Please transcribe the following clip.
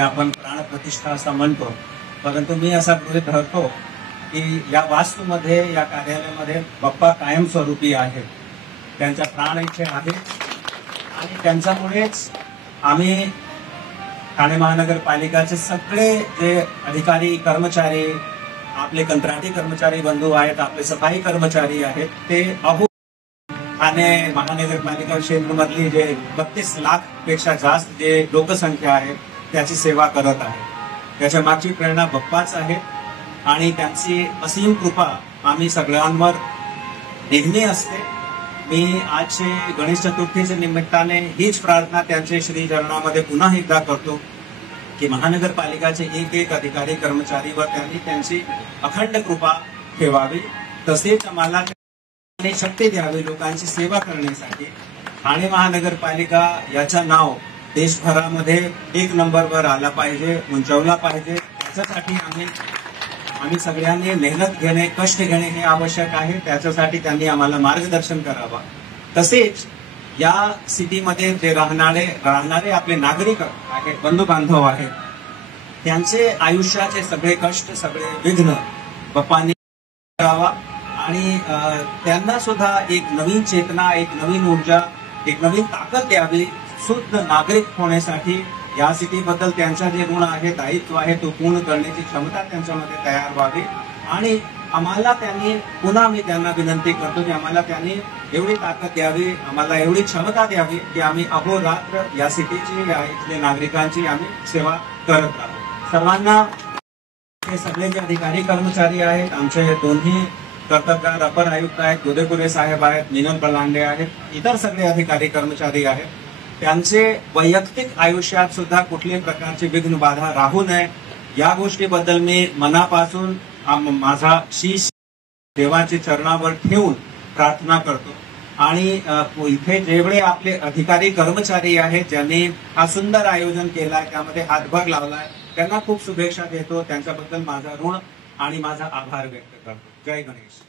आपण प्राणप्रतिष्ठा असं म्हणतो, परंतु मी असा गृहीत धरतो की या वास्तूमध्ये, या कार्यालयामध्ये बाप्पा कायमस्वरूपी आहेत. त्यांच्या प्राण इच्छे आहेत आणि त्यांच्यामुळेच आम्ही ठाणे महानगरपालिकाचे सगळे जे अधिकारी, कर्मचारी, आपले कंत्राटी कर्मचारी बंधू आहेत, आपले सफाई कर्मचारी आहेत, ते ठाणे महानगरपालिका क्षेत्रामधली जे 32 लाख पेक्षा जास्त जे लोकसंख्या आहे त्याची सेवा करत आहे. त्याच्या मागची प्रेरणा बाप्पाच आहे आणि त्यांची असीम कृपा आम्ही सगळ्यांवर नेहमी असते. मी आजचे गणेश चतुर्थीच्या निमित्ताने हीच प्रार्थना त्यांच्या श्री चरणामध्ये पुन्हा एकदा करतो की महानगरपालिकाचे एक अधिकारी, कर्मचारीवर त्यांनी त्यांची अखंड कृपा ठेवावी. तसेच आम्हाला शक्ती द्यावी लोकांची सेवा करण्यासाठी. ठाणे महानगरपालिका याचं नाव देशभरामध्ये 1 नंबरवर आला पाहिजे, उंचावला पाहिजे. त्याच्यासाठी आम्ही सगळ्यांनी मेहनत घेणे, कष्ट घेणे हे आवश्यक आहे. त्याच्यासाठी त्यांनी आम्हाला मार्गदर्शन करावं. तसेच या सिटीमध्ये जे राहणारे आपले नागरिक आहेत, बंधू बांधव आहेत, त्यांचे आयुष्याचे सगळे कष्ट, सगळे विघ्न बाप्पांनी करावा आणि त्यांना सुद्धा एक नवीन चेतना, एक नवीन ऊर्जा, एक नवीन ताकद द्यावी. शुद्ध नागरिक होण्यासाठी या सिटीबद्दल त्यांचा जे ऋण आहे, दायित्व आहे, तो पूर्ण करण्याची क्षमता त्यांच्यामध्ये तयार व्हावी. आणि आम्हाला पुन्हा मी त्यांना विनंती करतो की आम्हाला त्यांनी एवढी ताकद द्यावी, आम्हाला एवढी क्षमता द्यावी की आम्ही अहोरात्र या सिटीची, या इथल्या नागरिकांची आम्ही सेवा करत राहू. सर्वांना हे सगळे जे अधिकारी कर्मचारी आहेत, आमचे हे दोन्ही कर्तव्यगार अपर आयुक्त आहेत, गोदेपुरे साहेब आहेत, मीनल बलांडे आहेत, इतर सगळे अधिकारी कर्मचारी आहेत, त्यांचे वैयक्तिक आयुष्यात सुद्धा कुठल्याही प्रकारची विघ्न बाधा राहू नये या गोष्टीबद्दल मी मनापासून माझा शीश देवाच्या चरणावर ठेवून प्रार्थना करतो. आणि इथे जेवढे आपले अधिकारी कर्मचारी आहेत ज्यांनी हा सुंदर आयोजन केलाय, त्यामध्ये हातभार लावलाय, त्यांना खूप शुभेच्छा देतो. त्यांच्याबद्दल माझा ऋण आणि माझा आभार व्यक्त करतो. जय गणेश.